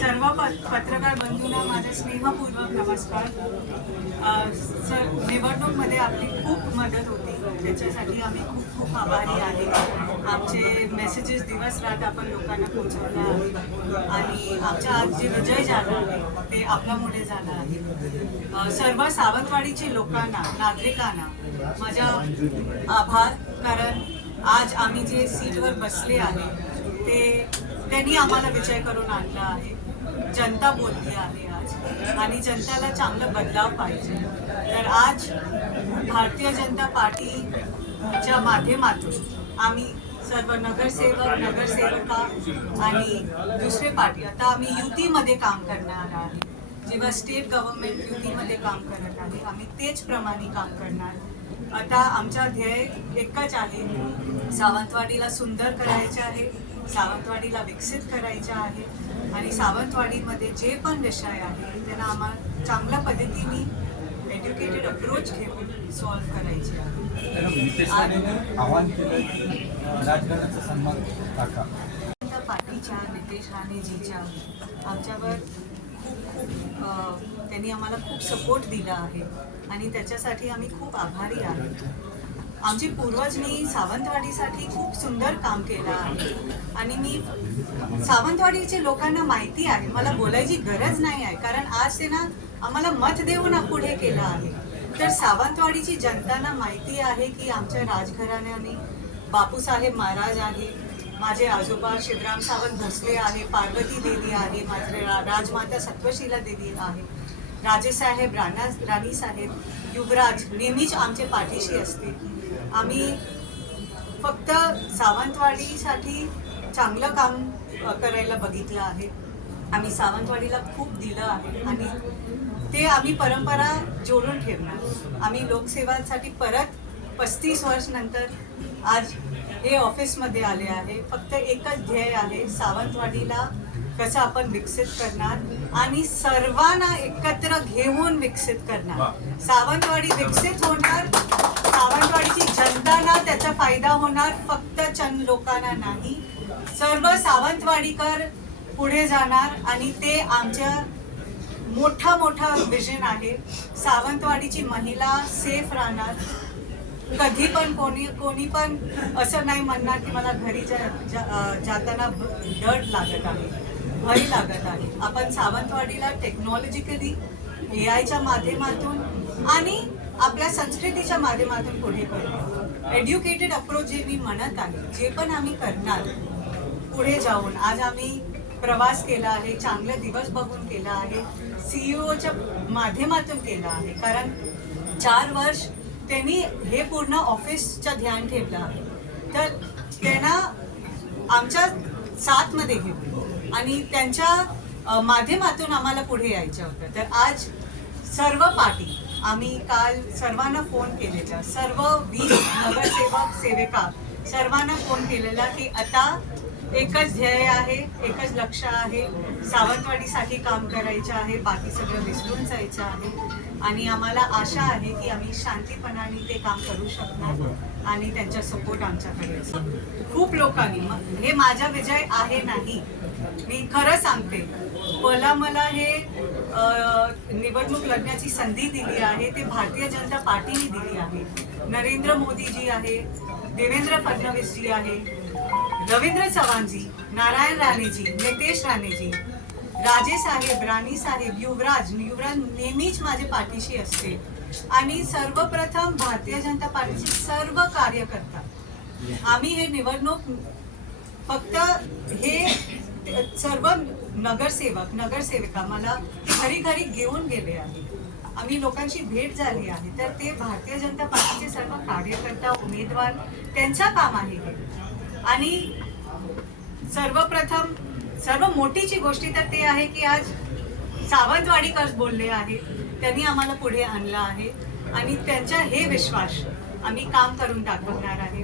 सर्व पत्रकार बंधूंना माझा स्नेहपूर्वक नमस्कार. निवडणूकमध्ये आपली खूप मदत होती. त्याच्यासाठी आम्ही खूप खूप आभारी आहे. आमचे मेसेजेस दिवस रात आपण लोकांना पोहोचवला आहे आणि आमच्या आज जे विजय झाला आहे ते आपल्यामुळे झालं आहे. सर्व सावंतवाडीचे लोकांना नागरिकांना माझा आभार कारण आज आम्ही जे सीटवर बसले आहे ते त्यांनी आम्हाला विजय करून आणला आहे. जनता बोलली आहे आज. आणि जनतेला चांगलं बदलाव पाहिजे. तर आज भारतीय जनता पार्टीच्या माध्यमातून आम्ही सर्व नगरसेवक नगरसेवका आणि दुसरे पार्टी आता आम्ही युतीमध्ये काम करणार आहे. जेव्हा स्टेट गव्हर्नमेंट युतीमध्ये काम करत आहे आम्ही तेच प्रमाणे काम करणार. आता आमचा ध्येय एकच आहे. सावंतवाडीला सुंदर करायचे आहे सावंतवाडीला विकसित करायचं आहे. आणि सावंतवाडीमध्ये जे पण विषय आहे त्यांना आम्हाला चांगल्या पद्धतीने एज्युकेटेड अप्रोच घेऊन सॉल्व्ह करायचे आहे. नितेश आवाहन केलं की राजकारणाचा सन्मान टाका. त्या पार्टीच्या नितेश राणेजीच्या आमच्यावर खूप खूप त्यांनी आम्हाला खूप सपोर्ट दिला आहे. आणि त्याच्यासाठी आम्ही खूप आभारी आहे आमची पूर्वजनी सावंतवाडीसाठी खूप सुंदर काम केलं आहे. आणि मी सावंतवाडीचे लोकांना माहिती आहे. मला बोलायची गरज नाही आहे. कारण आज ते ना आम्हाला मत देऊन पुढे केलं आहे. तर सावंतवाडीची जनतांना माहिती आहे की आमच्या राजघराण्याने बापूसाहेब महाराज आहे. माझे आजोबा शिवराम सावंत भोसले आहे. पार्वती देवी आहे. माझे राजमाता सत्वशीला देवी आहे. राजेसाहेब राणा राणीसाहेब युवराज नेहमीच आमचे पाठीशी असते. आम्ही फक्त सावंतवाडीसाठी चांगलं काम करायला बघितलं आहे. आम्ही सावंतवाडीला खूप दिलं आहे आणि ते आम्ही परंपरा जोडून ठेवणार. आम्ही लोकसेवासाठी परत पस्तीस वर्षनंतर आज हे ऑफिसमध्ये आले आहे. फक्त एकच ध्येय आहे सावंतवाडीला कसं आपण विकसित करणार आणि सर्वांना एकत्र घेऊन विकसित करणार. सावंतवाडी विकसित होणार सावंतवाडीची जनताना त्याचा फायदा होणार फक्त चंद लोकांना नाही. सर्व सावंतवाडीकर पुढे जाणार आणि ते आमच्या मोठा मोठा विजन आहे. सावंतवाडीची महिला सेफ राहणार. कधी पण कोणी कोणी पण असं नाही म्हणणार की मला घरी जा, जा, जाताना डर लागत आहे. भय लागत आहे. आपण सावंतवाडीला टेक्नॉलॉजिकली ए आयच्या माध्यमातून आणि आपल्या संस्कृतीच्या माध्यमातून पुढे करू एड्युकेटेड अप्रोच जे मी म्हणत आहे. जे पण आम्ही करणार पुढे जाऊन आज आम्ही प्रवास केला आहे चांगले दिवस बघून केला आहे सीईओच्या माध्यमातून केला आहे. कारण चार वर्ष त्यांनी हे पूर्ण ऑफिसचं ध्यान ठेवलं आहे. तर त्यांना आमच्या साथमध्ये घेऊन आणि त्यांच्या माध्यमातून आम्हाला पुढे यायचं होतं. तर आज सर्व पार्टी आम्ही काल सर्वांना फोन केलेला सर्व वीस नगरसेवक सेविका सर्वांना फोन केलेला की आता एकच ध्येय आहे एकच लक्ष आहे सावंतवाडीसाठी काम करायचं आहे बाकी सगळं विसरून जायचं आहे. आणि आम्हाला आशा आहे की आम्ही शांतीपणाने ते काम करू शकणार आणि त्यांचा सपोर्ट आमच्याकडे खूप लोकांनी हे माझा विजय आहे नाही मी खरं सांगते मला मला हे निवडणूक लढण्याची संधी दिली आहे ते भारतीय जनता पार्टीने दिली आहे. नरेंद्र मोदीजी आहे देवेंद्र फडणवीसजी आहे रवींद्र चव्हाणजी नारायण राणेजी नितेश राणेजी राजे साहेब राणी साहेब युवराज युवराज नेहमीच माझ्या पाठीशी असते. आणि सर्वप्रथम भारतीय जनता पार्टीचे सर्व कार्यकर्ता. आम्ही हे निवडणूक फक्त हे सर्व नगरसेवक नगरसेविका मला घरी घरी घेऊन गेले आहे आम्ही लोकांची भेट झाली आहे. तर ते भारतीय जनता पार्टीचे सर्व कार्यकर्ता उमेदवार त्यांचा काम आहे आणि सर्वप्रथम सर्व मोठीची गोष्टी तर ते आहे की आज सावंतवाडीकर बोलले आहे त्यांनी आम्हाला पुढे आणलं आहे. आणि त्यांचा हे विश्वास आम्ही काम करून दाखवणार आहे.